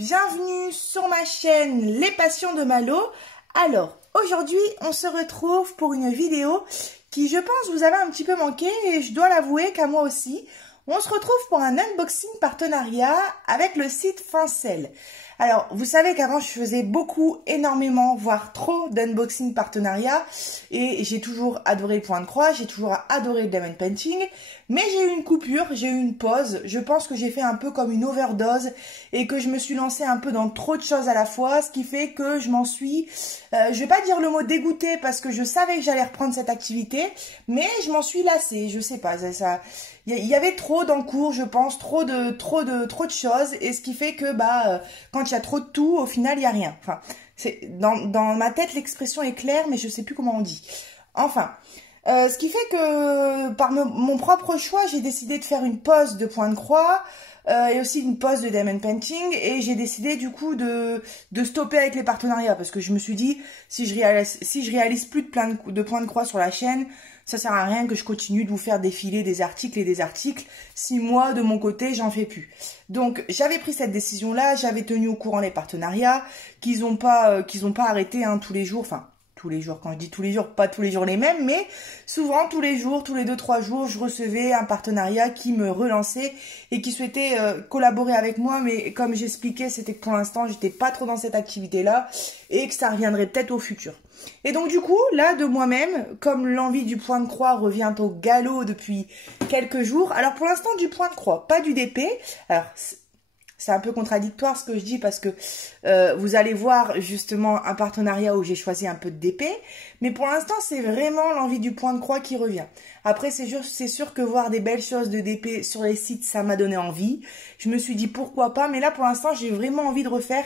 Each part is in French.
bienvenue sur ma chaîne Les Passions de Malo. Alors, aujourd'hui, on se retrouve pour une vidéo qui, je pense, vous avait un petit peu manqué et je dois l'avouer qu'à moi aussi. On se retrouve pour un unboxing partenariat avec le site Fancel. Alors, vous savez qu'avant, je faisais énormément, voire trop d'unboxing partenariat. Et j'ai toujours adoré le point de croix, j'ai toujours adoré le diamond painting. Mais j'ai eu une coupure, j'ai eu une pause. Je pense que j'ai fait un peu comme une overdose et que je me suis lancée un peu dans trop de choses à la fois. Ce qui fait que je m'en suis, je vais pas dire le mot dégoûtée parce que je savais que j'allais reprendre cette activité. Mais je m'en suis lassée, je sais pas, il y avait trop d'encours, je pense, trop de choses, et ce qui fait que quand il y a trop de tout, au final il y a rien. Enfin, c'est dans ma tête l'expression est claire, mais je sais plus comment on dit. Enfin, ce qui fait que par mon propre choix, j'ai décidé de faire une pause de point de croix. Et aussi une pause de diamond painting, et j'ai décidé du coup de stopper avec les partenariats parce que je me suis dit si je réalise plus de points de croix sur la chaîne, ça sert à rien que je continue de vous faire défiler des articles et des articles si moi de mon côté j'en fais plus. Donc j'avais pris cette décision là, j'avais tenu au courant les partenariats qu'ils ont pas arrêté tous les jours, enfin tous les jours, quand je dis tous les jours, pas tous les jours les mêmes, mais souvent tous les jours, tous les 2-3 jours, je recevais un partenariat qui me relançait et qui souhaitait collaborer avec moi, mais comme j'expliquais, c'était que pour l'instant, j'étais pas trop dans cette activité-là et que ça reviendrait peut-être au futur. Et donc du coup, là, de moi-même, comme l'envie du point de croix revient au galop depuis quelques jours, alors pour l'instant, du point de croix, pas du DP, alors c'est un peu contradictoire ce que je dis parce que vous allez voir justement un partenariat où j'ai choisi un peu de DP. Mais pour l'instant, c'est vraiment l'envie du point de croix qui revient. Après, c'est sûr que voir des belles choses de DP sur les sites, ça m'a donné envie. Je me suis dit pourquoi pas. Mais là, pour l'instant, j'ai vraiment envie de refaire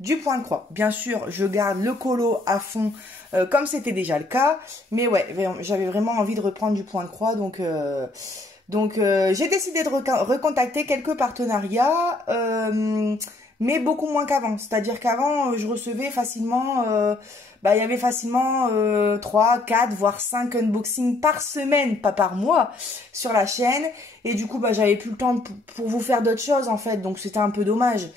du point de croix. Bien sûr, je garde le colo à fond comme c'était déjà le cas. Mais ouais, j'avais vraiment envie de reprendre du point de croix. Donc, j'ai décidé de recontacter quelques partenariats, mais beaucoup moins qu'avant. C'est-à-dire qu'avant, je recevais facilement, il y avait facilement 3, 4, voire 5 unboxings par semaine, pas par mois, sur la chaîne. Et du coup, j'avais plus le temps pour vous faire d'autres choses, en fait. Donc, c'était un peu dommage.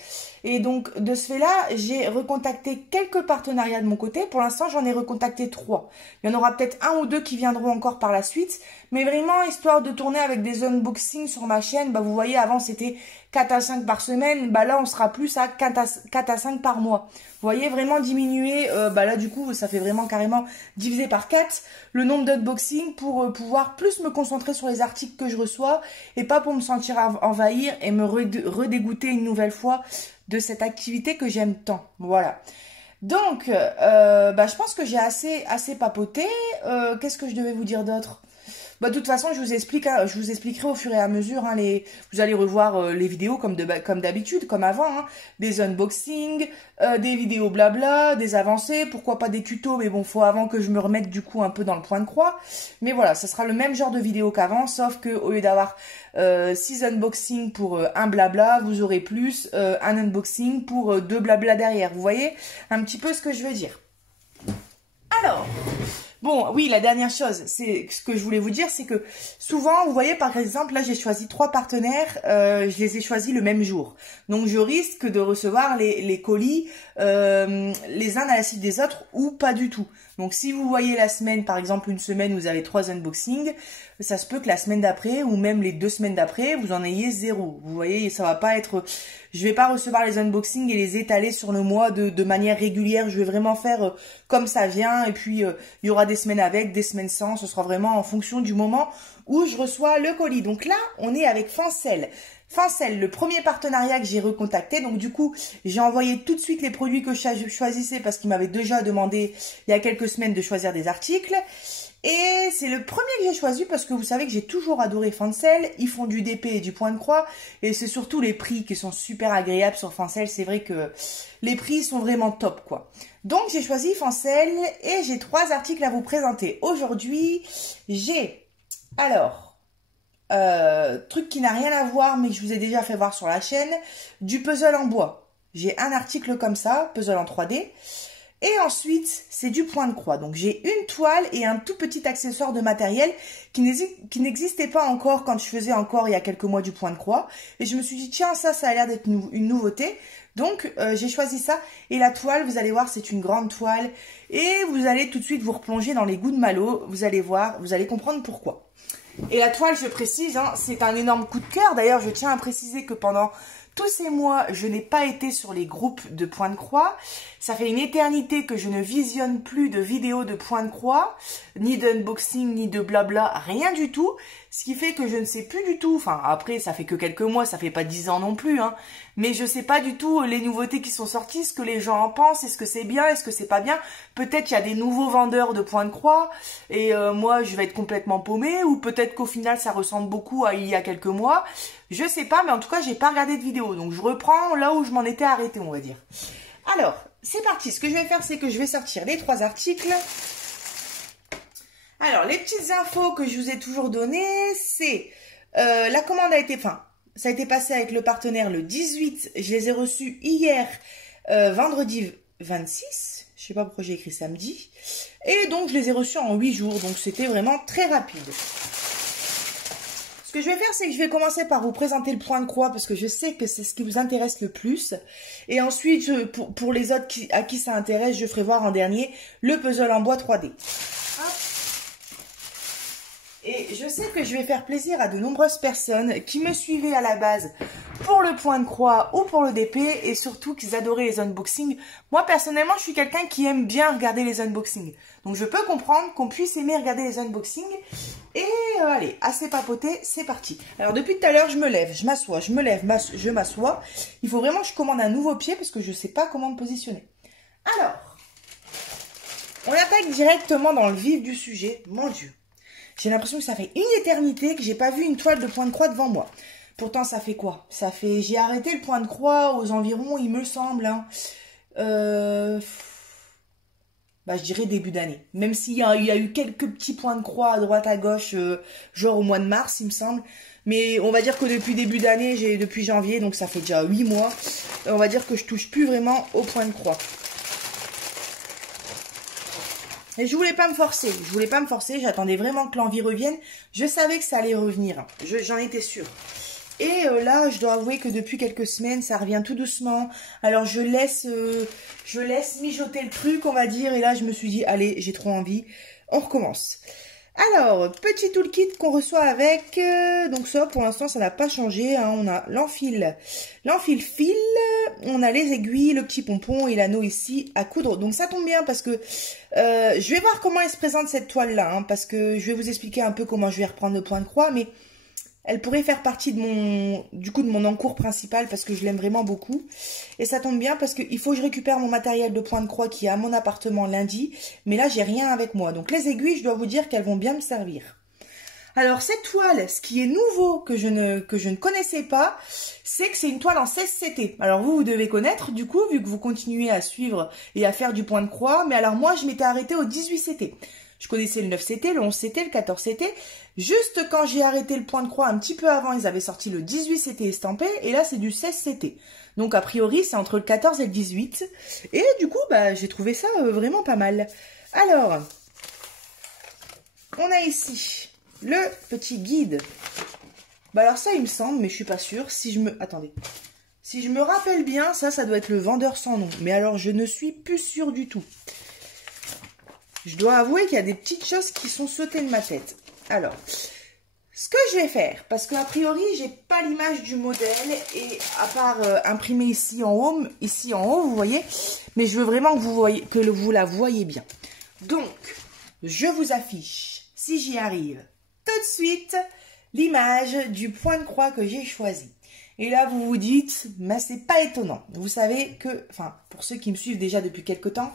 Et donc, de ce fait-là, j'ai recontacté quelques partenariats de mon côté. Pour l'instant, j'en ai recontacté 3. Il y en aura peut-être 1 ou 2 qui viendront encore par la suite. Mais vraiment, histoire de tourner avec des unboxings sur ma chaîne, vous voyez, avant, c'était 4 à 5 par semaine. Là, on sera plus à 4 à 5 par mois. Vous voyez, vraiment diminuer. Là, du coup, ça fait vraiment carrément diviser par 4 le nombre d'unboxings pour pouvoir plus me concentrer sur les articles que je reçois et pas pour me sentir envahir et me redégoûter une nouvelle fois de cette activité que j'aime tant. Voilà. Donc, je pense que j'ai assez papoté. Qu'est-ce que je devais vous dire d'autre ? De toute façon, je vous expliquerai au fur et à mesure. Vous allez revoir les vidéos comme d'habitude, comme avant. Des unboxings, des vidéos blabla, des avancées, pourquoi pas des tutos. Mais bon, faut avant que je me remette du coup un peu dans le point de croix. Mais voilà, ça sera le même genre de vidéo qu'avant, sauf que au lieu d'avoir 6 unboxings pour un blabla, vous aurez plus un unboxing pour 2 blabla derrière. Vous voyez un petit peu ce que je veux dire. Alors... Bon, oui, la dernière chose, c'est ce que je voulais vous dire, c'est que souvent, vous voyez, par exemple, là, j'ai choisi 3 partenaires, je les ai choisis le même jour. Donc, je risque de recevoir les colis les uns à la suite des autres ou pas du tout. Donc, si vous voyez la semaine, par exemple, une semaine, vous avez 3 unboxings, ça se peut que la semaine d'après ou même les 2 semaines d'après, vous en ayez 0. Vous voyez, ça va pas être... Je vais pas recevoir les unboxings et les étaler sur le mois de manière régulière. Je vais vraiment faire comme ça vient. Et puis, il y aura des semaines avec, des semaines sans. Ce sera vraiment en fonction du moment où je reçois le colis. Donc là, on est avec Fancel. Fancel, le premier partenariat que j'ai recontacté. Donc du coup, j'ai envoyé tout de suite les produits que je choisissais parce qu'ils m'avaient déjà demandé il y a quelques semaines de choisir des articles. Et c'est le premier que j'ai choisi parce que vous savez que j'ai toujours adoré Fancel. Ils font du DP et du point de croix. Et c'est surtout les prix qui sont super agréables sur Fancel. C'est vrai que les prix sont vraiment top, quoi. Donc, j'ai choisi Fancel et j'ai 3 articles à vous présenter. Aujourd'hui, j'ai... Alors... truc qui n'a rien à voir mais que je vous ai déjà fait voir sur la chaîne, du puzzle en bois. J'ai un article comme ça, puzzle en 3D. Et ensuite, c'est du point de croix. Donc, j'ai une toile et un tout petit accessoire de matériel qui n'existait pas encore quand je faisais encore il y a quelques mois du point de croix. Et je me suis dit, tiens, ça a l'air d'être une nouveauté. Donc, j'ai choisi ça. Et la toile, vous allez voir, c'est une grande toile. Et vous allez tout de suite vous replonger dans les goûts de Malo. Vous allez voir, vous allez comprendre pourquoi. Et la toile, je précise, hein, c'est un énorme coup de cœur. D'ailleurs, je tiens à préciser que pendant tous ces mois, je n'ai pas été sur les groupes de point de croix. Ça fait une éternité que je ne visionne plus de vidéos de point de croix, ni d'unboxing, ni de blabla, rien du tout. Ce qui fait que je ne sais plus du tout, enfin après ça fait que quelques mois, ça fait pas 10 ans non plus, hein, mais je sais pas du tout les nouveautés qui sont sorties, ce que les gens en pensent, est-ce que c'est bien, est-ce que c'est pas bien. Peut-être il y a des nouveaux vendeurs de point de croix et moi je vais être complètement paumée, ou peut-être qu'au final ça ressemble beaucoup à il y a quelques mois. Je sais pas, mais en tout cas j'ai pas regardé de vidéo, donc je reprends là où je m'en étais arrêtée, on va dire. Alors, c'est parti, ce que je vais faire, c'est que je vais sortir les 3 articles. Alors, les petites infos que je vous ai toujours données, c'est la commande a été, enfin, ça a été passé avec le partenaire le 18, je les ai reçus hier, vendredi 26, je sais pas pourquoi j'ai écrit samedi, et donc je les ai reçus en 8 jours, donc c'était vraiment très rapide. Ce que je vais faire, c'est que je vais commencer par vous présenter le point de croix, parce que je sais que c'est ce qui vous intéresse le plus. Et ensuite, pour les autres à qui ça intéresse, je ferai voir en dernier le puzzle en bois 3D. Et je sais que je vais faire plaisir à de nombreuses personnes qui me suivaient à la base pour le point de croix ou pour le DP, et surtout qu'ils adoraient les unboxings. Moi, personnellement, je suis quelqu'un qui aime bien regarder les unboxings. Donc, je peux comprendre qu'on puisse aimer regarder les unboxings. Et allez, assez papoté, c'est parti. Alors, depuis tout à l'heure, je me lève, je m'assois, je me lève, je m'assois. Il faut vraiment que je commande un nouveau pied parce que je ne sais pas comment me positionner. Alors, on attaque directement dans le vif du sujet. Mon Dieu. J'ai l'impression que ça fait une éternité que j'ai pas vu une toile de point de croix devant moi. Pourtant, ça fait quoi? Ça fait... J'ai arrêté le point de croix aux environs, il me semble, hein. Bah, je dirais début d'année. Même s'il y a eu quelques petits points de croix à droite à gauche, genre au mois de mars, il me semble. Mais on va dire que depuis début d'année, depuis janvier, donc ça fait déjà 8 mois, on va dire que je touche plus vraiment au point de croix. Et je voulais pas me forcer, j'attendais vraiment que l'envie revienne. Je savais que ça allait revenir, j'en étais sûre. Et là, je dois avouer que depuis quelques semaines, ça revient tout doucement. Alors je laisse mijoter le truc, on va dire. Et là, je me suis dit, allez, j'ai trop envie, on recommence. Alors, petit toolkit qu'on reçoit avec, donc ça pour l'instant ça n'a pas changé, hein. On a l'enfil fil, on a les aiguilles, le petit pompon et l'anneau ici à coudre. Donc ça tombe bien parce que je vais voir comment elle se présente cette toile là, hein, parce que je vais vous expliquer un peu comment je vais reprendre le point de croix, mais elle pourrait faire partie de mon encours principal parce que je l'aime vraiment beaucoup. Et ça tombe bien parce qu'il faut que je récupère mon matériel de point de croix qui est à mon appartement lundi. Mais là, j'ai rien avec moi. Donc les aiguilles, je dois vous dire qu'elles vont bien me servir. Alors cette toile, ce qui est nouveau que je ne connaissais pas, c'est que c'est une toile en 16 CT. Alors vous devez connaître du coup, vu que vous continuez à suivre et à faire du point de croix. Mais alors moi, je m'étais arrêtée au 18 CT. Je connaissais le 9 CT, le 11 CT, le 14 CT. Juste quand j'ai arrêté le point de croix un petit peu avant, ils avaient sorti le 18 CT estampé. Et là, c'est du 16 CT. Donc, a priori, c'est entre le 14 et le 18. Et du coup, bah, j'ai trouvé ça vraiment pas mal. Alors, on a ici le petit guide. Bah alors ça, il me semble, mais je suis pas sûre. Attendez. Si je me rappelle bien, ça doit être le vendeur sans nom. Mais alors, je ne suis plus sûre du tout. Je dois avouer qu'il y a des petites choses qui sont sautées de ma tête. Alors, ce que je vais faire, parce qu'a priori, j'ai pas l'image du modèle, et à part imprimer ici en haut, vous voyez, mais je veux vraiment que vous la voyez bien. Donc, je vous affiche, si j'y arrive, tout de suite, l'image du point de croix que j'ai choisi. Et là, vous vous dites, mais c'est pas étonnant. Vous savez que, enfin, pour ceux qui me suivent déjà depuis quelques temps,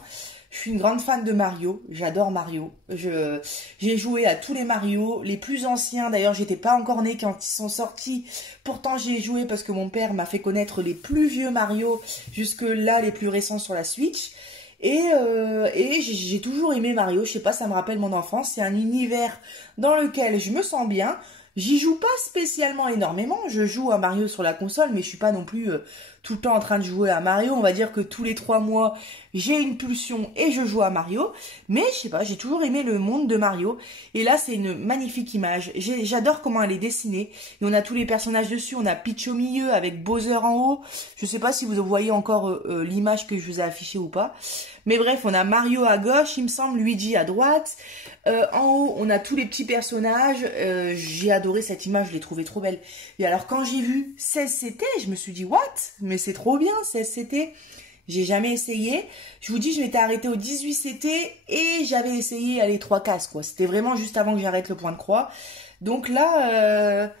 je suis une grande fan de Mario, j'adore Mario. J'ai joué à tous les Mario, les plus anciens. D'ailleurs, j'étais pas encore née quand ils sont sortis. Pourtant, j'y ai joué parce que mon père m'a fait connaître les plus vieux Mario, jusque là, les plus récents sur la Switch. Et j'ai toujours aimé Mario, je sais pas, ça me rappelle mon enfance. C'est un univers dans lequel je me sens bien. J'y joue pas spécialement énormément. Je joue à Mario sur la console, mais je suis pas non plus tout le temps en train de jouer à Mario. On va dire que tous les 3 mois, j'ai une pulsion et je joue à Mario. Mais je sais pas, j'ai toujours aimé le monde de Mario. Et là, c'est une magnifique image. J'adore comment elle est dessinée. Et on a tous les personnages dessus. On a Peach au milieu avec Bowser en haut. Je sais pas si vous voyez encore l'image que je vous ai affichée ou pas. Mais bref, on a Mario à gauche, il me semble, Luigi à droite. En haut, on a tous les petits personnages. J'ai adoré cette image, je l'ai trouvée trop belle. Et alors, quand j'ai vu 16CT, je me suis dit, what? Mais c'est trop bien, 16CT. J'ai jamais essayé. Je vous dis, je m'étais arrêtée au 18CT et j'avais essayé les 3 cases, quoi. C'était vraiment juste avant que j'arrête le point de croix. Donc là,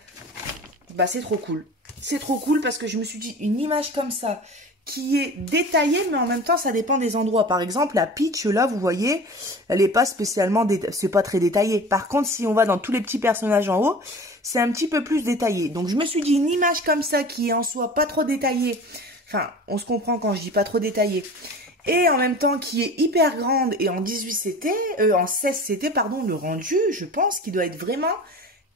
bah c'est trop cool. C'est trop cool parce que je me suis dit, une image comme ça, qui est détaillée, mais en même temps, ça dépend des endroits. Par exemple, la Peach, là, vous voyez, elle est pas spécialement, c'est pas très détaillé. Par contre, si on va dans tous les petits personnages en haut, c'est un petit peu plus détaillé. Donc, je me suis dit, une image comme ça, qui est en soi pas trop détaillée, enfin, on se comprend quand je dis pas trop détaillée, et en même temps, qui est hyper grande, et en 18CT, en 16CT, pardon, le rendu, je pense qu'il doit être vraiment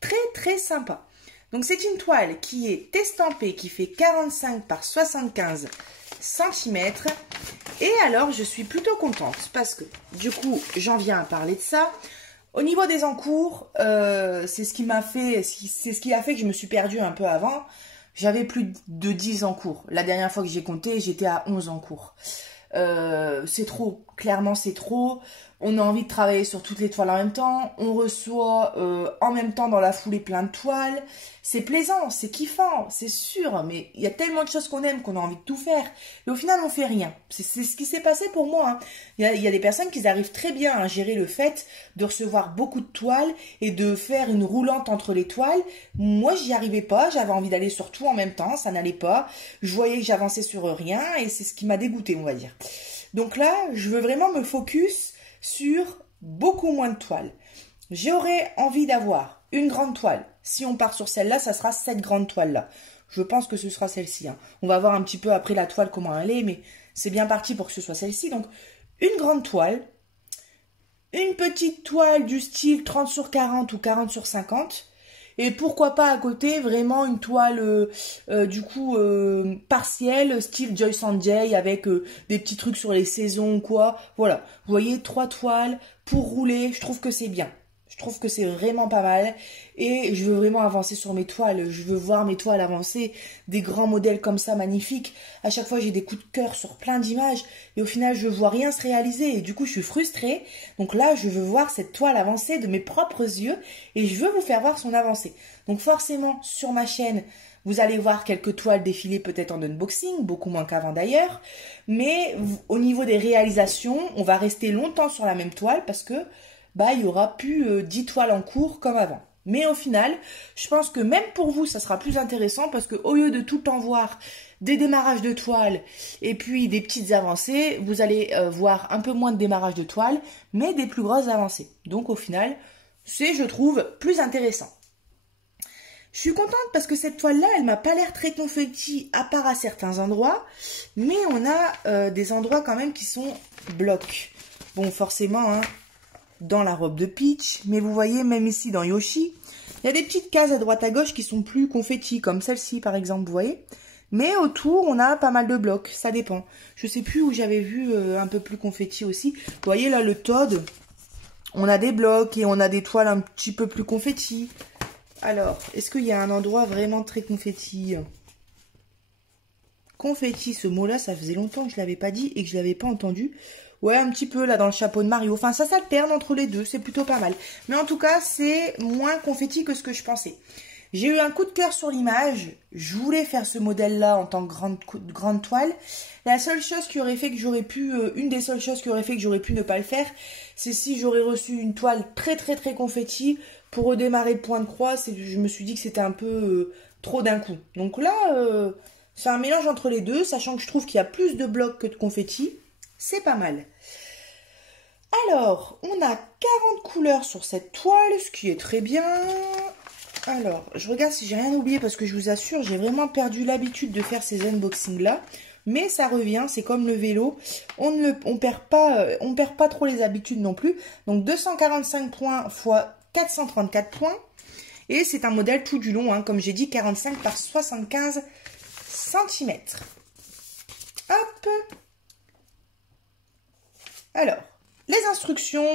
très, très sympa. Donc, c'est une toile qui est estampée, qui fait 45 par 75 cm. Et alors, je suis plutôt contente parce que, du coup, j'en viens à parler de ça. Au niveau des encours, c'est ce qui a fait que je me suis perdue un peu avant. J'avais plus de 10 encours. La dernière fois que j'ai compté, j'étais à 11 encours. C'est trop, clairement c'est trop. On a envie de travailler sur toutes les toiles en même temps. On reçoit en même temps dans la foulée plein de toiles. C'est plaisant, c'est kiffant, c'est sûr. Mais il y a tellement de choses qu'on aime qu'on a envie de tout faire. Et au final, on fait rien. C'est ce qui s'est passé pour moi. Hein. Il y a des personnes qui arrivent très bien à gérer le fait de recevoir beaucoup de toiles et de faire une roulante entre les toiles. Moi, j'y arrivais pas. J'avais envie d'aller sur tout en même temps. Ça n'allait pas. Je voyais que j'avançais sur rien et c'est ce qui m'a dégoûté, on va dire. Donc là, je veux vraiment me focus sur beaucoup moins de toiles. J'aurais envie d'avoir une grande toile. Si on part sur celle-là, ça sera cette grande toile-là. Je pense que ce sera celle-ci. Hein. On va voir un petit peu après la toile comment elle est, mais c'est bien parti pour que ce soit celle-ci. Donc, une grande toile, une petite toile du style 30 sur 40 ou 40 sur 50. Et pourquoi pas à côté, vraiment une toile, partielle, style Joyce and Jay, avec des petits trucs sur les saisons ou quoi. Voilà, vous voyez, 3 toiles pour rouler, je trouve que c'est bien. Je trouve que c'est vraiment pas mal. Et je veux vraiment avancer sur mes toiles. Je veux voir mes toiles avancer. Des grands modèles comme ça, magnifiques. À chaque fois, j'ai des coups de cœur sur plein d'images. Et au final, je vois rien se réaliser. Et du coup, je suis frustrée. Donc là, je veux voir cette toile avancer de mes propres yeux. Et je veux vous faire voir son avancée. Donc forcément, sur ma chaîne, vous allez voir quelques toiles défiler peut-être en unboxing. Beaucoup moins qu'avant d'ailleurs. Mais au niveau des réalisations, on va rester longtemps sur la même toile parce que il y aura plus 10 toiles en cours comme avant. Mais au final, je pense que même pour vous, ça sera plus intéressant parce qu'au lieu de tout le temps voir des démarrages de toiles et puis des petites avancées, vous allez voir un peu moins de démarrages de toiles, mais des plus grosses avancées. Donc au final, c'est, je trouve, plus intéressant. Je suis contente parce que cette toile-là, elle m'a pas l'air très confetti à part à certains endroits, mais on a des endroits quand même qui sont blocs. Bon, forcément, hein, dans la robe de Peach, mais vous voyez même ici dans Yoshi, il y a des petites cases à droite à gauche qui sont plus confetti, comme celle-ci par exemple, vous voyez. Mais autour, on a pas mal de blocs, ça dépend. Je sais plus où j'avais vu un peu plus confetti aussi. Vous voyez là le Toad, on a des blocs et on a des toiles un petit peu plus confetti. Alors, est-ce qu'il y a un endroit vraiment très confetti? Confetti, ce mot-là, ça faisait longtemps que je l'avais pas dit et que je l'avais pas entendu. Ouais, un petit peu là dans le chapeau de Mario. Enfin, ça s'alterne entre les deux, c'est plutôt pas mal. Mais en tout cas, c'est moins confetti que ce que je pensais. J'ai eu un coup de cœur sur l'image. Je voulais faire ce modèle-là en tant que grande toile. La seule chose qui aurait fait que j'aurais pu, une des seules choses qui aurait fait que j'aurais pu ne pas le faire, c'est si j'aurais reçu une toile très confetti pour redémarrer le point de croix. Je me suis dit que c'était un peu trop d'un coup. Donc là, c'est un mélange entre les deux, sachant que je trouve qu'il y a plus de blocs que de confetti. C'est pas mal. Alors, on a 40 couleurs sur cette toile, ce qui est très bien. Alors, je regarde si j'ai rien oublié parce que je vous assure, j'ai vraiment perdu l'habitude de faire ces unboxings-là. Mais ça revient, c'est comme le vélo. On perd pas trop les habitudes non plus. Donc, 245 points x 434 points. Et c'est un modèle tout du long, hein, comme j'ai dit, 45 par 75 cm. Hop. Alors, les instructions,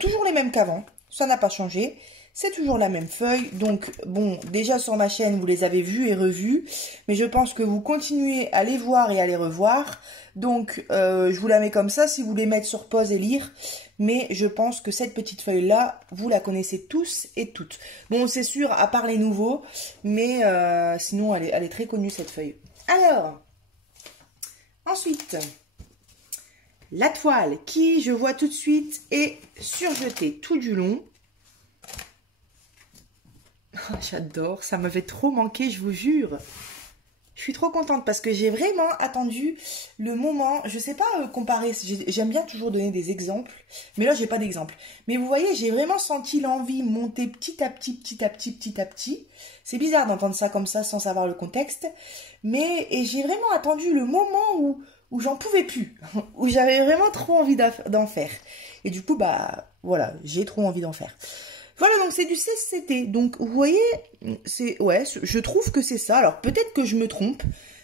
toujours les mêmes qu'avant. Ça n'a pas changé. C'est toujours la même feuille. Donc, bon, déjà sur ma chaîne, vous les avez vues et revues. Mais je pense que vous continuez à les voir et à les revoir. Donc, je vous la mets comme ça si vous voulez mettre sur pause et lire. Mais je pense que cette petite feuille-là, vous la connaissez tous et toutes. Bon, c'est sûr, à part les nouveaux. Mais sinon, elle est très connue, cette feuille. Alors, ensuite, la toile qui, je vois tout de suite, est surjetée tout du long. Oh, j'adore, ça m'avait trop manqué, je vous jure. Je suis trop contente parce que j'ai vraiment attendu le moment. Je sais pas comparer, j'aime bien toujours donner des exemples, mais là j'ai pas d'exemple. Mais vous voyez, j'ai vraiment senti l'envie monter petit à petit, petit à petit, petit à petit. C'est bizarre d'entendre ça comme ça sans savoir le contexte, mais j'ai vraiment attendu le moment où j'en pouvais plus, où j'avais vraiment trop envie d'en faire. Et du coup, bah voilà, j'ai trop envie d'en faire. Voilà, donc c'est du CCT. Donc, vous voyez, ouais, je trouve que c'est ça. Alors, peut-être que je me trompe,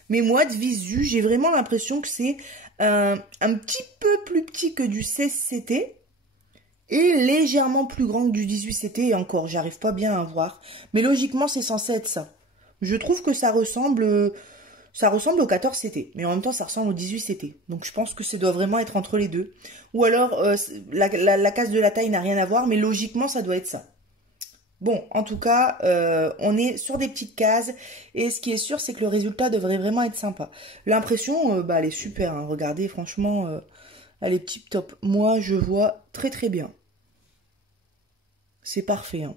mais moi, de visu, j'ai vraiment l'impression que c'est un petit peu plus petit que du 16CT et légèrement plus grand que du 18CT. Et encore, j'arrive pas bien à voir. Mais logiquement, c'est censé être ça. Je trouve que ça ressemble au 14CT, mais en même temps, ça ressemble au 18CT. Donc, je pense que ça doit vraiment être entre les deux. Ou alors, la case de la taille n'a rien à voir, mais logiquement, ça doit être ça. Bon, en tout cas, on est sur des petites cases. Et ce qui est sûr, c'est que le résultat devrait vraiment être sympa. L'impression, bah, elle est super. Hein. Regardez, franchement, elle est tip top. Moi, je vois très très bien. C'est parfait, hein.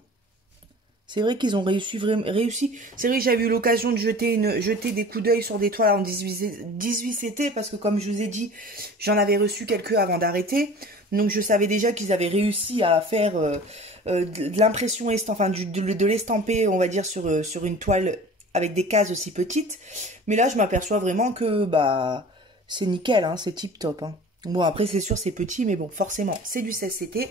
C'est vrai qu'ils ont réussi. C'est vrai que j'avais eu l'occasion de jeter des coups d'œil sur des toiles en 18CT parce que comme je vous ai dit, j'en avais reçu quelques avant d'arrêter. Donc je savais déjà qu'ils avaient réussi à faire de l'impression, enfin de l'estamper, on va dire, sur une toile avec des cases aussi petites. Mais là, je m'aperçois vraiment que bah c'est nickel, hein, c'est tip top. Hein. Bon, après, c'est sûr, c'est petit, mais bon, forcément, c'est du 16CT.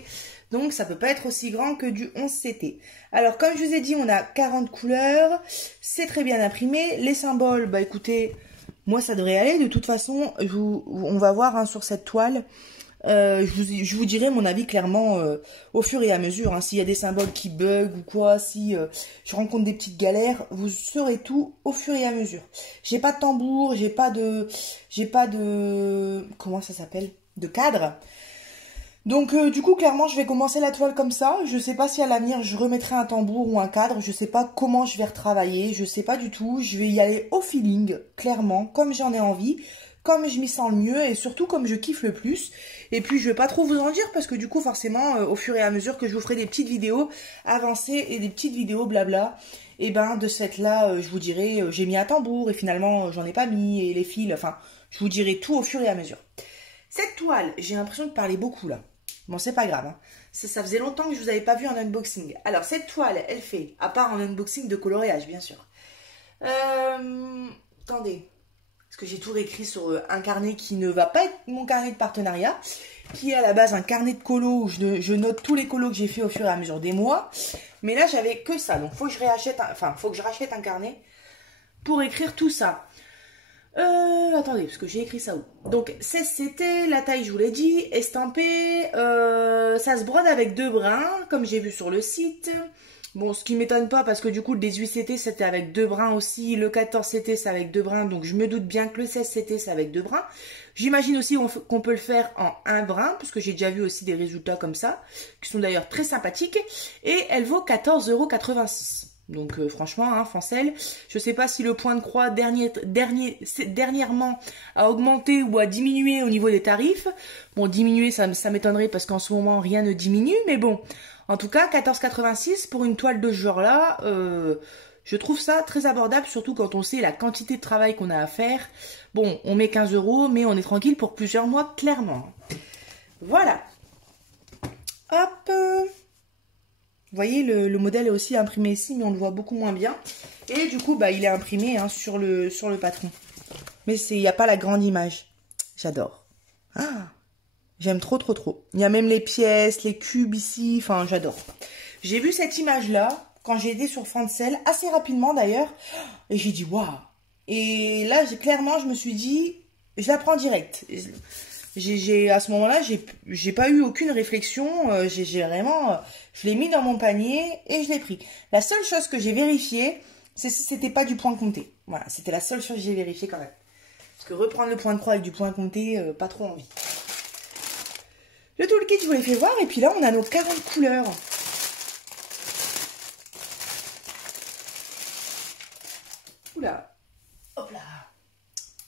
Donc, ça peut pas être aussi grand que du 11CT. Alors, comme je vous ai dit, on a 40 couleurs. C'est très bien imprimé. Les symboles, bah écoutez, moi, ça devrait aller. De toute façon, on va voir hein, sur cette toile. Je vous dirai mon avis clairement au fur et à mesure. Hein, s'il y a des symboles qui bug ou quoi, si je rencontre des petites galères, vous saurez tout au fur et à mesure. J'ai pas de tambour, j'ai pas de, comment ça s'appelle, de cadre. Donc du coup clairement je vais commencer la toile comme ça. Je sais pas si à l'avenir je remettrai un tambour ou un cadre. Je sais pas comment je vais retravailler. Je sais pas du tout. Je vais y aller au feeling, clairement, comme j'en ai envie, comme je m'y sens le mieux et surtout comme je kiffe le plus. Et puis je vais pas trop vous en dire parce que du coup forcément au fur et à mesure que je vous ferai des petites vidéos avancées et des petites vidéos blabla, et ben de cette là je vous dirai j'ai mis un tambour et finalement j'en ai pas mis et les fils, enfin je vous dirai tout au fur et à mesure. Cette toile, j'ai l'impression de parler beaucoup là. Bon, c'est pas grave. Hein. Ça faisait longtemps que je vous avais pas vu en unboxing. Alors, cette toile, elle fait, à part en unboxing de coloriage, bien sûr. Attendez. Parce que j'ai tout réécrit sur un carnet qui ne va pas être mon carnet de partenariat. Qui est à la base un carnet de colos où je note tous les colos que j'ai fait au fur et à mesure des mois. Mais là, j'avais que ça. Donc, faut que je rachète un carnet pour écrire tout ça. Attendez, parce que j'ai écrit ça où? Donc, 16CT, la taille, je vous l'ai dit, estampé, ça se brode avec 2 brins, comme j'ai vu sur le site. Bon, ce qui m'étonne pas, parce que du coup, le 18CT, c'était avec 2 brins aussi, le 14CT, c'est avec 2 brins, donc je me doute bien que le 16CT, c'est avec 2 brins. J'imagine aussi qu'on peut le faire en 1 brin, parce que j'ai déjà vu aussi des résultats comme ça, qui sont d'ailleurs très sympathiques, et elle vaut 14,86 €. Donc franchement, hein, Fancel, je sais pas si le point de croix dernièrement a augmenté ou a diminué au niveau des tarifs. Bon, diminuer, ça m'étonnerait parce qu'en ce moment, rien ne diminue. Mais bon, en tout cas, 14,86 € pour une toile de ce genre-là, je trouve ça très abordable, surtout quand on sait la quantité de travail qu'on a à faire. Bon, on met 15 €, mais on est tranquille pour plusieurs mois, clairement. Voilà. Hop. Vous voyez, le modèle est aussi imprimé ici, mais on le voit beaucoup moins bien. Et du coup, bah, il est imprimé hein, sur le patron. Mais il n'y a pas la grande image. J'adore. Ah, j'aime trop, trop, trop. Il y a même les pièces, les cubes ici. Enfin, j'adore. J'ai vu cette image-là quand j'ai été sur Fancel, assez rapidement d'ailleurs. Et j'ai dit, waouh. Et là, clairement, je me suis dit, je la prends direct. À ce moment-là, j'ai pas eu aucune réflexion. J'ai vraiment, je l'ai mis dans mon panier et je l'ai pris. La seule chose que j'ai vérifiée, c'est si c'était pas du point compté. Voilà, c'était la seule chose que j'ai vérifiée quand même. Parce que reprendre le point de croix avec du point compté, pas trop envie. Le toolkit, je vous l'ai fait voir. Et puis là, on a nos 40 couleurs. Oula. Hop là.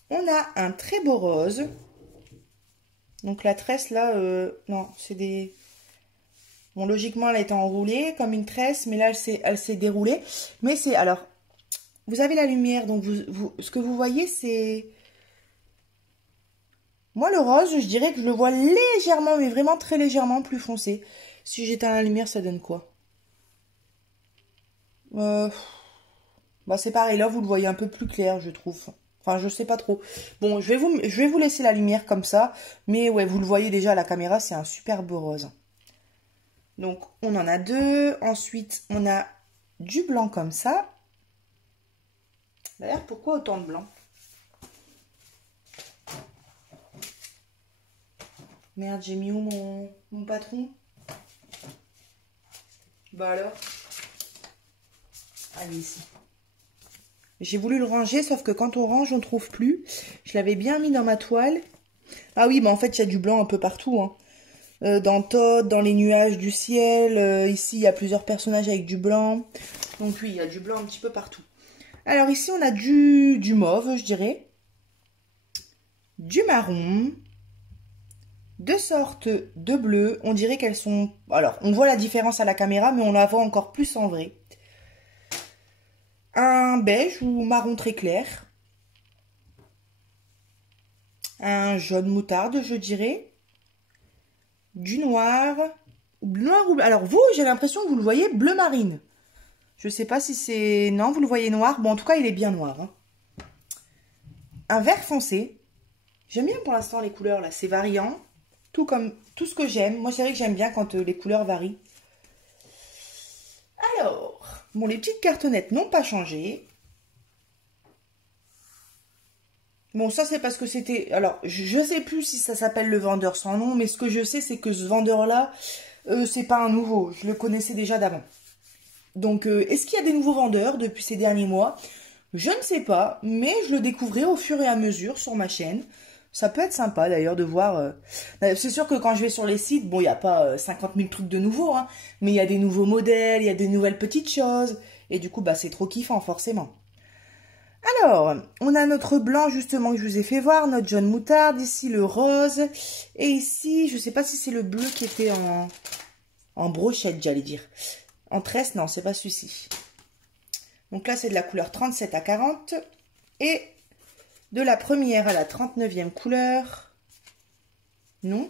On a un très beau rose. Donc la tresse là, non, c'est des... Bon, logiquement, elle est enroulée comme une tresse, mais là, elle s'est déroulée. Mais c'est... Alors, vous avez la lumière, donc ce que vous voyez, c'est... Moi, le rose, je dirais que je le vois légèrement, mais vraiment très légèrement plus foncé. Si j'éteins la lumière, ça donne quoi? Bah, c'est pareil, là, vous le voyez un peu plus clair, je trouve. Enfin, je sais pas trop. Bon, je vais vous laisser la lumière comme ça. Mais ouais, vous le voyez déjà à la caméra, c'est un super beau rose. Donc, on en a deux. Ensuite, on a du blanc comme ça. D'ailleurs, pourquoi autant de blanc? Merde, j'ai mis où mon patron? Bah alors? Allez, ici. J'ai voulu le ranger, sauf que quand on range, on ne trouve plus. Je l'avais bien mis dans ma toile. Ah oui, bah en fait, il y a du blanc un peu partout. Hein. Dans Todd, dans les nuages du ciel. Ici, il y a plusieurs personnages avec du blanc. Donc oui, il y a du blanc un petit peu partout. Alors ici, on a du mauve, je dirais. Du marron. Deux sortes de bleu. On dirait qu'elles sont... Alors, on voit la différence à la caméra, mais on la voit encore plus en vrai. Un beige ou marron très clair. Un jaune moutarde, je dirais. Du noir. Noir ou... Alors vous, j'ai l'impression que vous le voyez bleu marine. Je sais pas si c'est... Non, vous le voyez noir. Bon, en tout cas, il est bien noir. Hein. Un vert foncé. J'aime bien pour l'instant les couleurs, là. C'est variant. Tout comme tout ce que j'aime. Moi, je dirais que j'aime bien quand les couleurs varient. Alors, bon, les petites cartonnettes n'ont pas changé. Bon, ça, c'est parce que c'était... Alors, je sais plus si ça s'appelle le vendeur sans nom, mais ce que je sais, c'est que ce vendeur-là, c'est pas un nouveau. Je le connaissais déjà d'avant. Donc, est-ce qu'il y a des nouveaux vendeurs depuis ces derniers mois? Je ne sais pas, mais je le découvrirai au fur et à mesure sur ma chaîne. Ça peut être sympa, d'ailleurs, de voir... C'est sûr que quand je vais sur les sites, bon, il n'y a pas 50 000 trucs de nouveaux, hein, mais il y a des nouveaux modèles, il y a des nouvelles petites choses. Et du coup, bah, c'est trop kiffant, forcément. Alors, on a notre blanc justement que je vous ai fait voir, notre jaune moutarde, ici le rose, et ici, je ne sais pas si c'est le bleu qui était en brochette, j'allais dire. En tresse, non, c'est pas celui-ci. Donc là, c'est de la couleur 37 à 40, et de la première à la 39e couleur, non,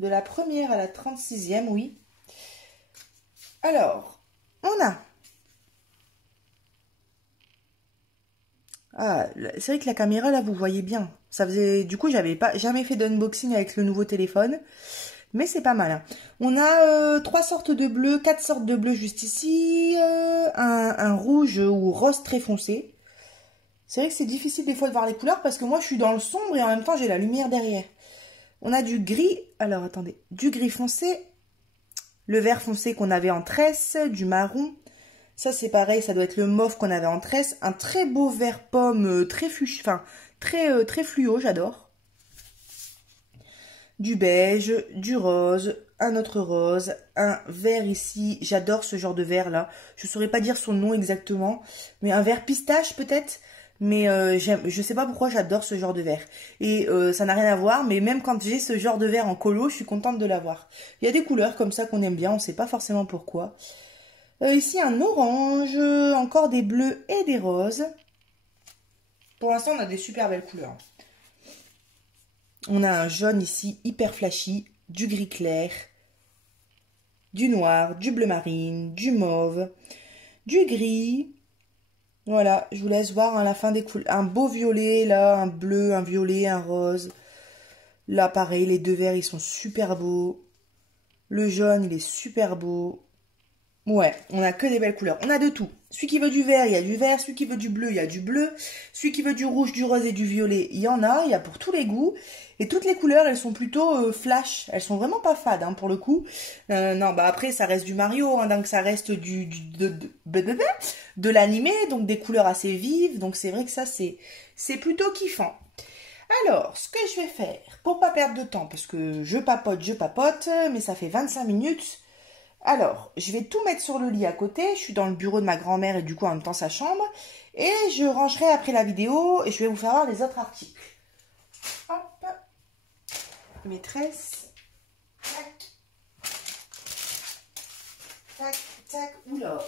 de la première à la 36e, oui. Alors, on a... Ah, c'est vrai que la caméra, là, vous voyez bien. Ça faisait... Du coup, j'avais pas jamais fait d'unboxing avec le nouveau téléphone. Mais c'est pas mal. Hein. On a 3 sortes de bleu, 4 sortes de bleu juste ici. Un rouge ou rose très foncé. C'est vrai que c'est difficile des fois de voir les couleurs parce que moi, je suis dans le sombre et en même temps, j'ai la lumière derrière. On a du gris. Alors, attendez. Du gris foncé. Le vert foncé qu'on avait en tresse. Du marron. Ça, c'est pareil, ça doit être le mauve qu'on avait en tresse. Un très beau vert pomme, très très fluo, j'adore. Du beige, du rose, un autre rose, un vert ici. J'adore ce genre de vert là. Je ne saurais pas dire son nom exactement, mais un vert pistache peut-être. Mais je sais pas pourquoi j'adore ce genre de vert. Et ça n'a rien à voir, mais même quand j'ai ce genre de vert en colo, je suis contente de l'avoir. Il y a des couleurs comme ça qu'on aime bien, on ne sait pas forcément pourquoi. Ici, un orange, encore des bleus et des roses. Pour l'instant, on a des super belles couleurs. On a un jaune ici, hyper flashy, du gris clair, du noir, du bleu marine, du mauve, du gris. Voilà, je vous laisse voir à la fin des couleurs. Un beau violet, là, un bleu, un violet, un rose. Là, pareil, les deux verts, ils sont super beaux. Le jaune, il est super beau. Ouais, on a que des belles couleurs. On a de tout. Celui qui veut du vert, il y a du vert. Celui qui veut du bleu, il y a du bleu. Celui qui veut du rouge, du rose et du violet, il y en a. Il y a pour tous les goûts. Et toutes les couleurs, elles sont plutôt flash. Elles sont vraiment pas fades, hein, pour le coup. Non, bah après, ça reste du Mario, hein, donc ça reste de l'animé, donc des couleurs assez vives. Donc c'est vrai que ça, c'est plutôt kiffant. Alors, ce que je vais faire, pour pas perdre de temps, parce que je papote, mais ça fait 25 minutes. Alors, je vais tout mettre sur le lit à côté. Je suis dans le bureau de ma grand-mère et du coup, en même temps, sa chambre. Et je rangerai après la vidéo et je vais vous faire voir les autres articles. Hop. Maîtresse. Tac. Tac, tac. Oula.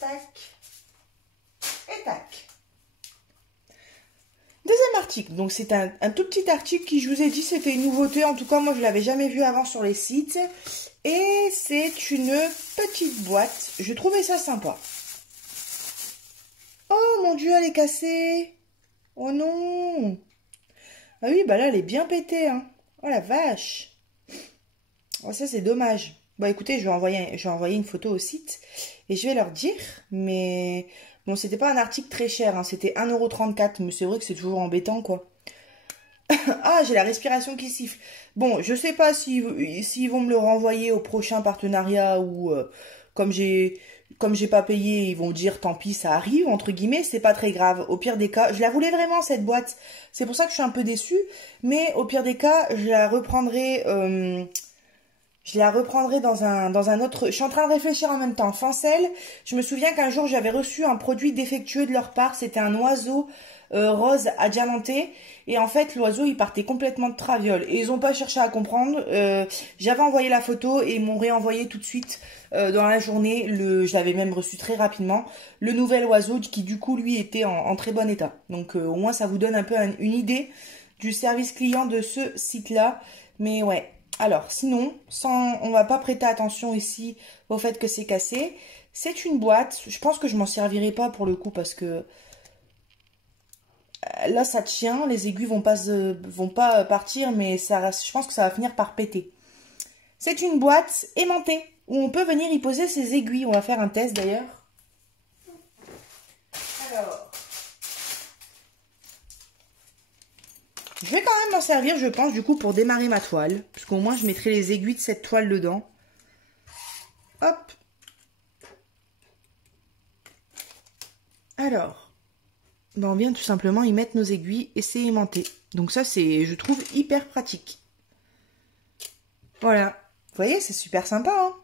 Tac. Et tac. Deuxième article. Donc, c'est un tout petit article qui, je vous ai dit, c'était une nouveauté. En tout cas, moi, je ne l'avais jamais vu avant sur les sites. Et c'est une petite boîte. Je trouvais ça sympa. Oh mon Dieu, elle est cassée. Oh non. Ah oui, bah là, elle est bien pétée, hein. Oh la vache. Oh, ça, c'est dommage. Bon, écoutez, je vais envoyer une photo au site et je vais leur dire. Mais bon, c'était pas un article très cher, hein. C'était 1,34 €. Mais c'est vrai que c'est toujours embêtant, quoi. Ah, j'ai la respiration qui siffle. Bon, je sais pas s'ils vont me le renvoyer au prochain partenariat ou comme j'ai pas payé, ils vont dire tant pis, ça arrive entre guillemets, c'est pas très grave. Au pire des cas, je la voulais vraiment cette boîte. C'est pour ça que je suis un peu déçue, mais au pire des cas, je la reprendrai dans un autre... Je suis en train de réfléchir en même temps. Fancel, je me souviens qu'un jour, j'avais reçu un produit défectueux de leur part. C'était un oiseau rose à diamanté. Et en fait, l'oiseau, il partait complètement de traviole. Et ils n'ont pas cherché à comprendre. J'avais envoyé la photo et ils m'ont réenvoyé tout de suite dans la journée. Je l'avais même reçu très rapidement. Le nouvel oiseau qui, du coup, lui, était en très bon état. Donc, au moins, ça vous donne un peu une idée du service client de ce site-là. Mais ouais. Alors, sinon, on va pas prêter attention ici au fait que c'est cassé. C'est une boîte. Je pense que je m'en servirai pas pour le coup parce que là, ça tient. Les aiguilles vont pas partir, mais je pense que ça va finir par péter. C'est une boîte aimantée où on peut venir y poser ses aiguilles. On va faire un test d'ailleurs. Alors... Je vais quand même m'en servir, je pense, du coup, pour démarrer ma toile. Parce qu'au moins, je mettrai les aiguilles de cette toile dedans. Hop. Alors, ben on vient tout simplement y mettre nos aiguilles et c'est aimanté. Donc ça, c'est, je trouve, hyper pratique. Voilà. Vous voyez, c'est super sympa, hein.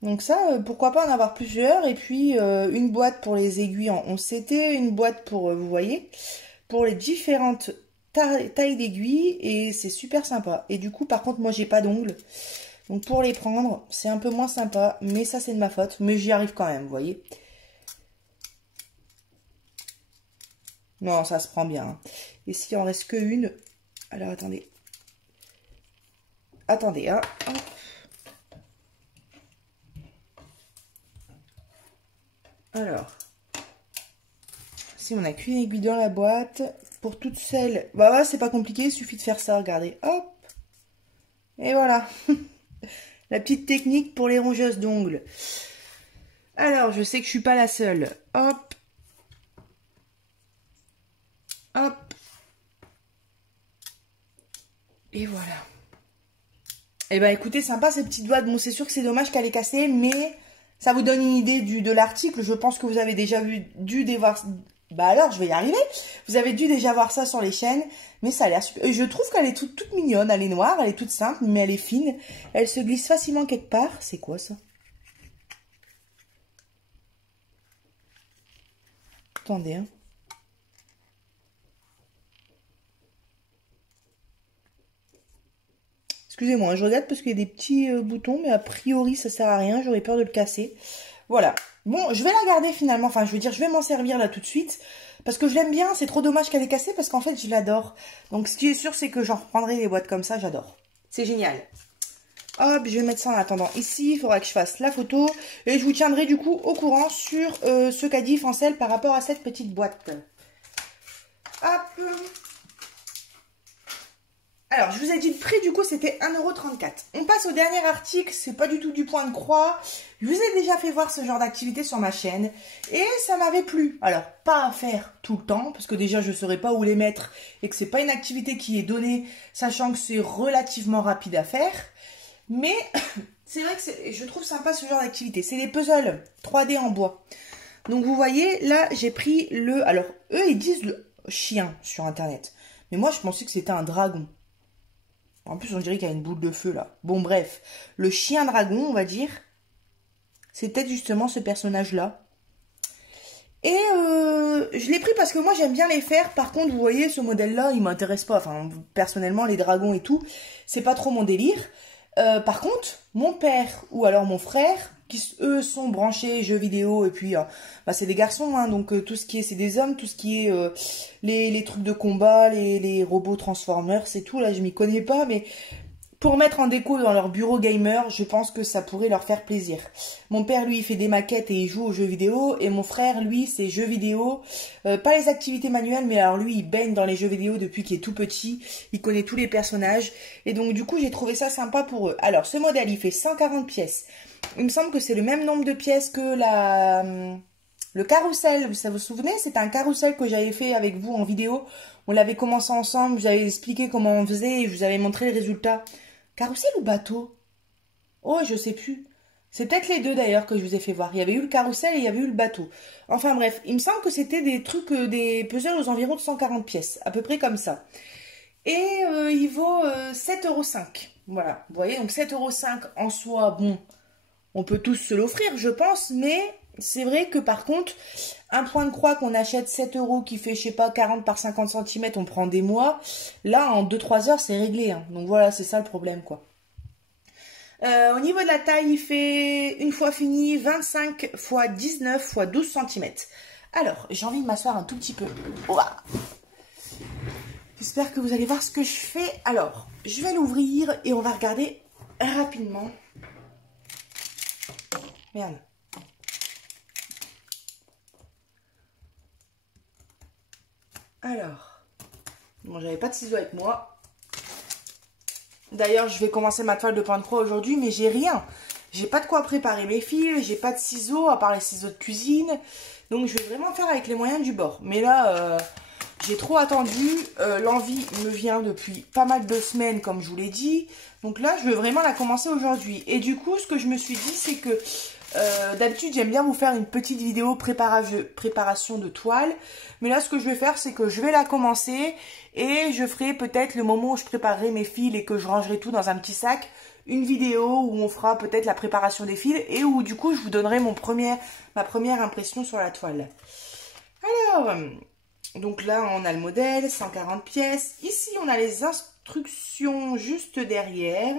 Donc ça, pourquoi pas en avoir plusieurs. Et puis, une boîte pour les aiguilles en 11CT, une boîte pour, vous voyez, pour les différentes tailles d'aiguilles. Et c'est super sympa. Et du coup, par contre, moi, j'ai pas d'ongles. Donc pour les prendre, c'est un peu moins sympa. Mais ça, c'est de ma faute. Mais j'y arrive quand même, vous voyez. Non, ça se prend bien. Et s'il en reste que une... Alors, attendez. Attendez, hein. Hop. Alors, si on n'a qu'une aiguille dans la boîte, pour toutes celles... Bah ouais, c'est pas compliqué, il suffit de faire ça, regardez. Hop. Et voilà. La petite technique pour les rongeuses d'ongles. Alors, je sais que je suis pas la seule. Hop. Hop. Et voilà. Et ben écoutez, sympa ces petites boîtes. Bon, c'est sûr que c'est dommage qu'elle est cassée, mais ça vous donne une idée de l'article. Je pense que vous avez déjà dû voir... Bah alors, je vais y arriver. Vous avez dû déjà voir ça sur les chaînes, mais ça a l'air super. Et je trouve qu'elle est toute mignonne. Elle est noire, elle est toute simple, mais elle est fine. Elle se glisse facilement quelque part. C'est quoi ça? Attendez, hein. Excusez-moi, je regarde parce qu'il y a des petits boutons, mais a priori, ça sert à rien. J'aurais peur de le casser. Voilà. Bon, je vais la garder finalement. Enfin, je veux dire, je vais m'en servir là tout de suite. Parce que je l'aime bien. C'est trop dommage qu'elle ait cassé parce qu'en fait, je l'adore. Donc, ce qui est sûr, c'est que j'en reprendrai des boîtes comme ça. J'adore. C'est génial. Hop, je vais mettre ça en attendant ici. Il faudra que je fasse la photo. Et je vous tiendrai du coup au courant sur ce qu'a dit Fancel par rapport à cette petite boîte. Hop. Alors, je vous ai dit le prix, du coup, c'était 1,34 €. On passe au dernier article, c'est pas du tout du point de croix. Je vous ai déjà fait voir ce genre d'activité sur ma chaîne et ça m'avait plu. Alors, pas à faire tout le temps, parce que déjà, je ne saurais pas où les mettre et que c'est pas une activité qui est donnée, sachant que c'est relativement rapide à faire. Mais c'est vrai que je trouve sympa ce genre d'activité. C'est les puzzles 3D en bois. Donc, vous voyez, là, j'ai pris le... Alors, eux, ils disent le chien sur Internet. Mais moi, je pensais que c'était un dragon. En plus, on dirait qu'il y a une boule de feu, là. Bon, bref. Le chien dragon, on va dire. C'est peut-être justement ce personnage-là. Et je l'ai pris parce que moi, j'aime bien les faire. Par contre, vous voyez, ce modèle-là, il m'intéresse pas. Enfin, personnellement, les dragons et tout, c'est pas trop mon délire. Par contre, mon père ou alors mon frère, qui eux sont branchés jeux vidéo, et puis c'est des garçons, hein, donc tout ce qui est, c'est des hommes, tout ce qui est les trucs de combat, les robots Transformers, c'est tout, là je m'y connais pas, mais pour mettre en déco dans leur bureau gamer, je pense que ça pourrait leur faire plaisir. Mon père, lui, il fait des maquettes et il joue aux jeux vidéo. Et mon frère, lui, c'est jeux vidéo. Pas les activités manuelles, mais alors lui, il baigne dans les jeux vidéo depuis qu'il est tout petit. Il connaît tous les personnages. Et donc, du coup, j'ai trouvé ça sympa pour eux. Alors, ce modèle, il fait 140 pièces. Il me semble que c'est le même nombre de pièces que le carrousel. Vous vous souvenez, c'était un carrousel que j'avais fait avec vous en vidéo. On l'avait commencé ensemble. J'avais expliqué comment on faisait et je vous avais montré les résultats. Carrousel ou bateau? Oh, je sais plus. C'est peut-être les deux d'ailleurs que je vous ai fait voir. Il y avait eu le carrousel et il y avait eu le bateau. Enfin bref, il me semble que c'était des trucs, des puzzles aux environs de 140 pièces. À peu près comme ça. Et il vaut 7,5 €. Voilà, vous voyez, donc 7,5 € en soi, bon, on peut tous se l'offrir, je pense. Mais c'est vrai que par contre, un point de croix qu'on achète 7 € qui fait, je sais pas, 40 par 50 cm, on prend des mois. Là, en 2-3 heures, c'est réglé. Hein. Donc voilà, c'est ça le problème, quoi. Au niveau de la taille, il fait, une fois fini, 25 x 19 x 12 cm. Alors, j'ai envie de m'asseoir un tout petit peu. J'espère que vous allez voir ce que je fais. Alors, je vais l'ouvrir et on va regarder rapidement. Merde. Alors, bon, j'avais pas de ciseaux avec moi. D'ailleurs, je vais commencer ma toile de point de croix aujourd'hui, mais j'ai rien. J'ai pas de quoi préparer mes fils, j'ai pas de ciseaux, à part les ciseaux de cuisine. Donc, je vais vraiment faire avec les moyens du bord. Mais là, j'ai trop attendu. L'envie me vient depuis pas mal de semaines, comme je vous l'ai dit. Donc là, je veux vraiment la commencer aujourd'hui. Et du coup, ce que je me suis dit, c'est que d'habitude, j'aime bien vous faire une petite vidéo préparation de toile. Mais là, ce que je vais faire, c'est que je vais la commencer et je ferai peut-être le moment où je préparerai mes fils et que je rangerai tout dans un petit sac, une vidéo où on fera peut-être la préparation des fils et où du coup, je vous donnerai ma première impression sur la toile. Alors, donc là, on a le modèle, 140 pièces. Ici, on a les instructions juste derrière.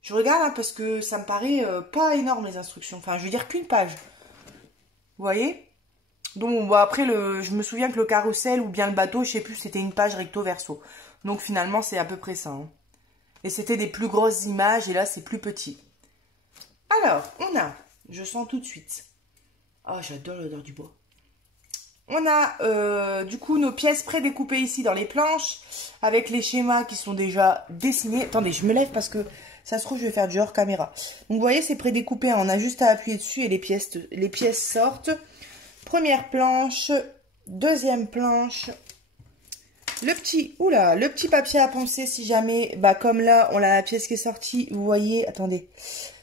Je regarde hein, parce que ça me paraît pas énorme les instructions. Enfin, je veux dire qu'une page. Vous voyez? Donc, bon, après, je me souviens que le carrousel ou bien le bateau, je sais plus, c'était une page recto verso. Donc, finalement, c'est à peu près ça. Hein. Et c'était des plus grosses images et là, c'est plus petit. Alors, on a, je sens tout de suite. Oh, j'adore l'odeur du bois. On a du coup nos pièces prédécoupées ici dans les planches avec les schémas qui sont déjà dessinés. Attendez, je me lève parce que ça se trouve je vais faire du hors caméra. Donc vous voyez c'est prédécoupé, hein. On a juste à appuyer dessus et les pièces sortent. Première planche, deuxième planche. Le petit papier à poncer si jamais, comme là on a la pièce qui est sortie, vous voyez, attendez,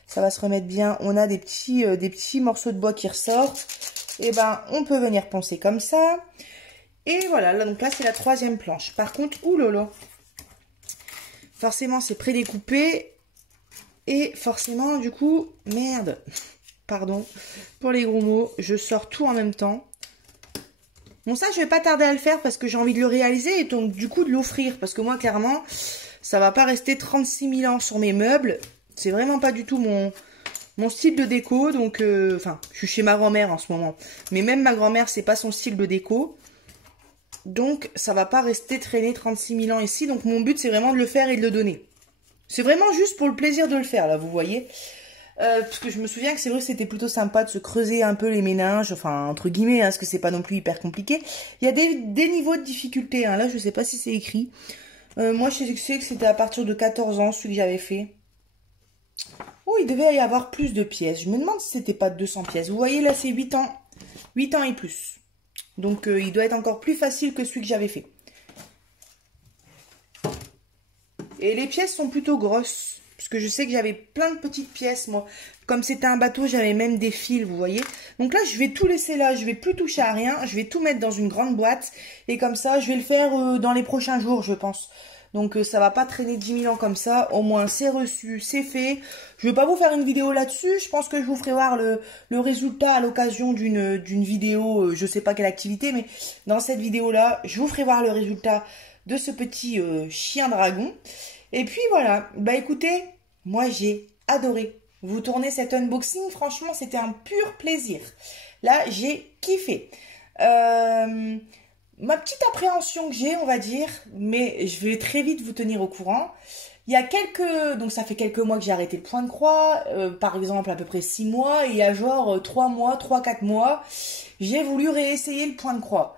ça va se remettre bien. On a des petits morceaux de bois qui ressortent. Et on peut venir poncer comme ça. Et voilà, là, donc là, c'est la troisième planche. Par contre, oulala, forcément, c'est prédécoupé. Et forcément, du coup, merde, pardon, pour les gros mots, je sors tout en même temps. Bon, ça, je vais pas tarder à le faire parce que j'ai envie de le réaliser et donc, du coup, de l'offrir. Parce que moi, clairement, ça va pas rester 36 000 ans sur mes meubles. C'est vraiment pas du tout mon style de déco, donc, enfin, je suis chez ma grand-mère en ce moment. Mais même ma grand-mère, c'est pas son style de déco. Donc, ça va pas rester traîner 36 000 ans ici. Donc, mon but, c'est vraiment de le faire et de le donner. C'est vraiment juste pour le plaisir de le faire, là, vous voyez. Parce que je me souviens que c'est vrai que c'était plutôt sympa de se creuser un peu les méninges, enfin entre guillemets, hein, parce que c'est pas non plus hyper compliqué. Il y a des niveaux de difficulté, hein, là je sais pas si c'est écrit. Moi je sais que c'était à partir de 14 ans celui que j'avais fait. Oh, il devait y avoir plus de pièces. Je me demande si c'était pas 200 pièces. Vous voyez là c'est 8 ans. 8 ans et plus. Donc il doit être encore plus facile que celui que j'avais fait. Et les pièces sont plutôt grosses. Parce que je sais que j'avais plein de petites pièces, moi. Comme c'était un bateau, j'avais même des fils, vous voyez. Donc là, je vais tout laisser là. Je vais plus toucher à rien. Je vais tout mettre dans une grande boîte. Et comme ça, je vais le faire dans les prochains jours, je pense. Donc ça va pas traîner 10 000 ans comme ça. Au moins, c'est reçu, c'est fait. Je vais pas vous faire une vidéo là-dessus. Je pense que je vous ferai voir le résultat à l'occasion d'une vidéo, je sais pas quelle activité. Mais dans cette vidéo-là, je vous ferai voir le résultat de ce petit chien dragon. Et puis voilà, bah écoutez, moi j'ai adoré vous tourner cet unboxing, franchement c'était un pur plaisir. Là j'ai kiffé. Ma petite appréhension que j'ai, on va dire, mais je vais très vite vous tenir au courant. Il y a donc ça fait quelques mois que j'ai arrêté le point de croix, par exemple à peu près 6 mois, et il y a genre 3-4 mois, j'ai voulu réessayer le point de croix.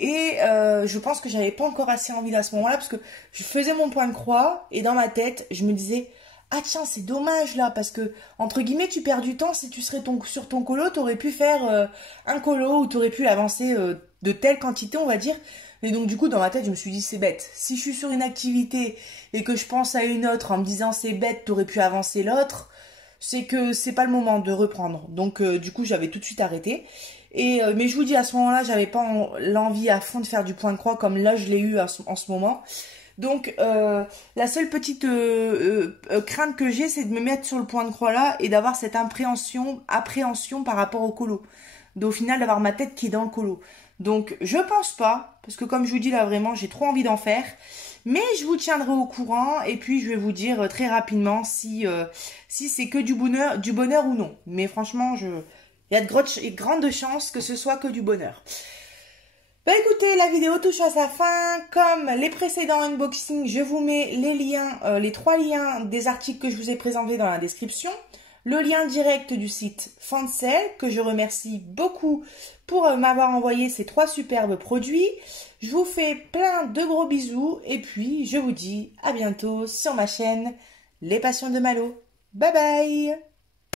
Et je pense que j'avais pas encore assez envie à ce moment-là parce que je faisais mon point de croix et dans ma tête, je me disais ah tiens, c'est dommage là parce que entre guillemets, tu perds du temps si tu serais sur ton colo, tu aurais pu faire un colo ou tu aurais pu l'avancer de telle quantité, on va dire. Et donc du coup, dans ma tête, je me suis dit c'est bête. Si je suis sur une activité et que je pense à une autre en me disant c'est bête, tu aurais pu avancer l'autre, c'est que c'est pas le moment de reprendre. Donc du coup, j'avais tout de suite arrêté. Mais je vous dis, à ce moment-là, j'avais pas l'envie à fond de faire du point de croix comme là, je l'ai eu en ce moment. Donc, la seule petite crainte que j'ai, c'est de me mettre sur le point de croix là et d'avoir cette appréhension par rapport au colo. Au final, d'avoir ma tête qui est dans le colo. Donc, je pense pas, parce que comme je vous dis là, vraiment, j'ai trop envie d'en faire. Mais je vous tiendrai au courant et puis je vais vous dire très rapidement si c'est que du bonheur ou non. Mais franchement, il y a de grandes chances que ce soit que du bonheur. Bah écoutez, la vidéo touche à sa fin. Comme les précédents unboxings, je vous mets les liens, les 3 liens des articles que je vous ai présentés dans la description. Le lien direct du site Fancel, que je remercie beaucoup pour m'avoir envoyé ces 3 superbes produits. Je vous fais plein de gros bisous et puis je vous dis à bientôt sur ma chaîne Les Passions de Malo. Bye bye!